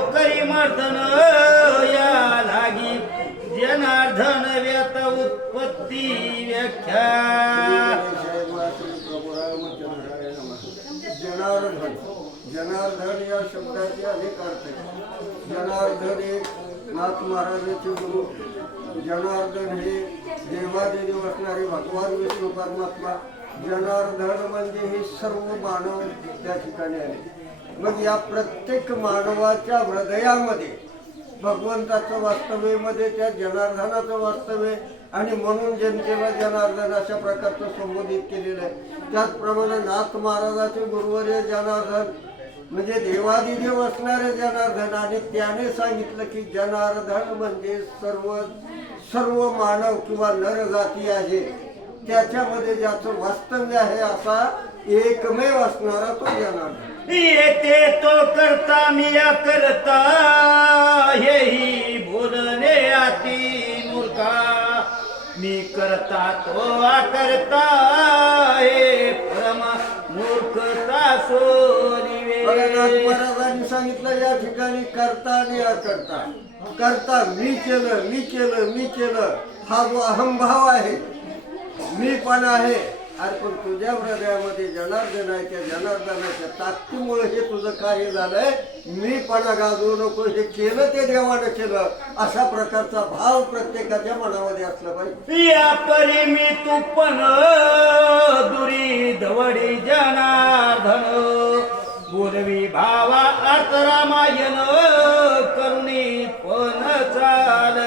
करी मर्दन या लागी. जनार्दन व्यत उत्पत्ती व्याख्या. जनार्दन. जनार्दन या शब्दाचे अनेक अर्थ जनार्दन हे नाथ महाराज गुरु. जनार्दन हे देवादेवी असणारे भगवान विष्णू परमात्मा. जनार्दन म्हणजे हे सर्व मानव त्या ठिकाणी आले मग या प्रत्येक मानवाच्या हृदयामध्ये भगवंताचं वास्तव्यमध्ये त्या जनार्दनाचं वास्तव्य आणि म्हणून जनतेला जनार्दन अशा प्रकारचं संबोधित केलेलं आहे. त्याचप्रमाणे नाथ महाराजाचे गुरुवर्य जनार्दन म्हणजे देवादिदेव असणारे जनार्दन आणि त्याने सांगितलं की जनार्दन म्हणजे सर्व सर्व मानव किंवा नरजाती आहे. त्याच्यामध्ये ज्याचं वास्तव्य आहे असा एकमेव असणारा तो जनार्दन येते तो करता मी या करता हेही बोलणे अति मूर्खा. मी करता तो करता हे परम मूर्खता नाथ महाराजांनी सांगितलं या ठिकाणी करता आणि अकर्ता. करता मी केलं मी केलं मी केलं. हा जो अहंभाव आहे रूपानं पण आहे. अरे पण तुझ्या हृदयामध्ये जनार्दनाच्या जनार्दनाच्या ताकदीमुळे हे तुझं कार्य झालंय. मी पण गाजवू नको हे केलं ते देवानं केलं. अशा प्रकारचा भाव प्रत्येकाच्या मनामध्ये असला पाहिजे. या परी मी तू पण दुरी धवडी जनार्दन. बोलवी भावा अर्थ रामायण.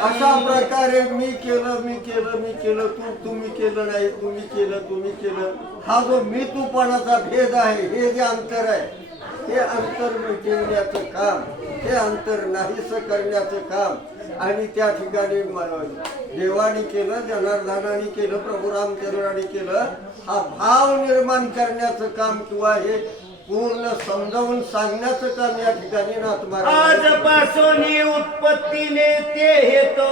अशा प्रकारे मी केलं मी केलं मी केलं. तू तुम्ही केलं नाही तुम्ही केलं तुम्ही केलं. हा जो मी तूपणाचा भेद आहे हे जे अंतर आहे हे अंतर मिटवण्याचं काम हे अंतर नाहीस करण्याचं काम. आणि त्या ठिकाणी म- देवाने केलं जनार्दनाने केलं प्रभू रामचंद्राने केलं हा भाव निर्माण करण्याचं काम किंवा हे पूर्ण समजावून सांगण्याचं काम या ठिकाणी नाथ महाराज आजपासून उत्पत्तीने ते हेतो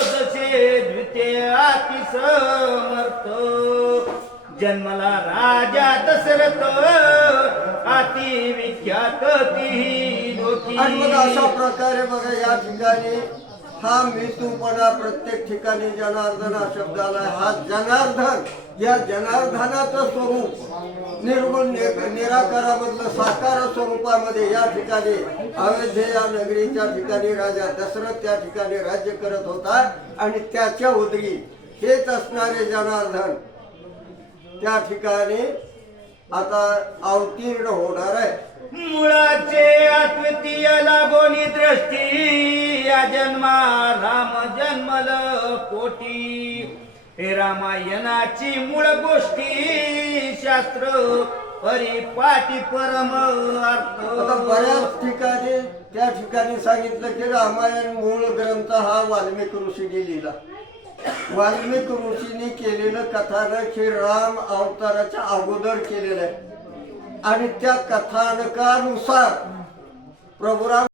जसे द्वितीय अति समर्थ जन्मला राजा दशरथ अति विख्यात ती लोकी अशा प्रकारे बघा या ठिकाणी हा मी तुम्हाला प्रत्येक ठिकाणी जनार्दन हा शब्द हा जनार्दन या जनार्दनाचं स्वरूप निर्गुण निराकारामधलं साकार स्वरूपामध्ये या ठिकाणी अयोध्ये या नगरीच्या ठिकाणी राजा दशरथ त्या ठिकाणी राज्य करत होता आणि त्याच्या उदरी हेच असणारे जनार्दन त्या ठिकाणी आता अवतीर्ण होणार आहे. मुळाचे अद्वितीय लागोनी दृष्टी. या जन्मा राम जन्मल कोटी. हे रामायणाची मूळ गोष्टी. शास्त्र परिपाटी परम अर्थ. आता बऱ्याच ठिकाणी त्या ठिकाणी सांगितलं की रामायण मूळ ग्रंथ हा वाल्मिक ऋषीने लिहिला. वाल्मिक ऋषीने केलेलं कथानक हे राम अवताराच्या अगोदर केलेलं आहे. आणि त्या कथानकानुसार प्रभुराम